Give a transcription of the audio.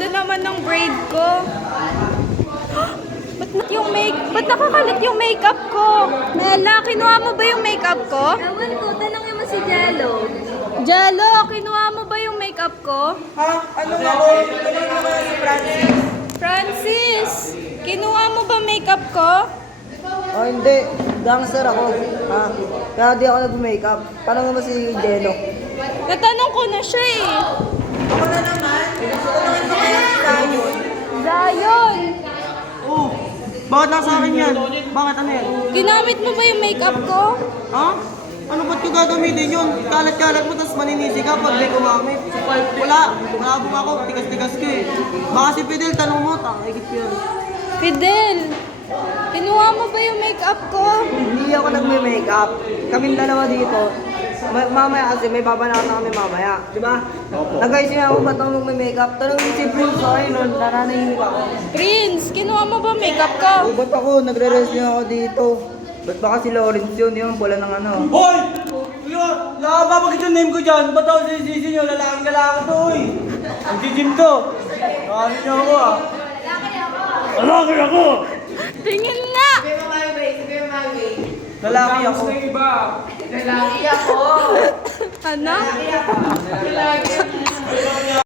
ganda naman ng braid ko. Ba't nakakalat yung makeup ko? Mela, kinuha mo ba yung makeup ko? Ewan ko, tanongin mo si Jello. Jello, kinuha mo ba yung makeup ko? Ha? Ano nga ko? Tanong mo kaya si Francis. Francis, kinuha mo ba makeup ko? Oh, hindi. Gangster ako. Ha? Kaya di ako nag-makeup. Tanong mo si Jello. Natanong ko na siya eh. Ako na naman. Tanongin mo kaya si Zion. Zion, Oh, bakit nasa akin yan? Bakit ano yan? ginamit mo ba yung makeup ko? Ha? Ano ba't ko gagamitin yun? Kalat-kalat mo, tapos maninisi ka pag may gumamit. Wala. Malabong ako. Tigas-tigas ko eh. Baka si Fidel, tanong mo. Takigit yun. Fidel, kinuha mo ba yung makeup ko? Hindi ako nagme-makeup. Kaming dalawa dito. Mamaya kasi may babanatan kami mamaya. Di ba? Nag-isip ako ba't ako magme-makeup? Tanongin si Prince sa akin nun. Nananahimik ako. Prince, kinuha mo ba makeup ko? Oh, ba't ako? Nagre-rest lang ako dito. Ba't baka si Lawrence yun? Yung pula ng ano. Hoy! Yun! Nakapapagit yung name ko dyan. Ba't ako sisisi nyo? Lalaking lalaki to eh. Ang gym to. Nakano nyo ako ah. Lalaki ako! Tingin nga! Lalaki ako. Ano?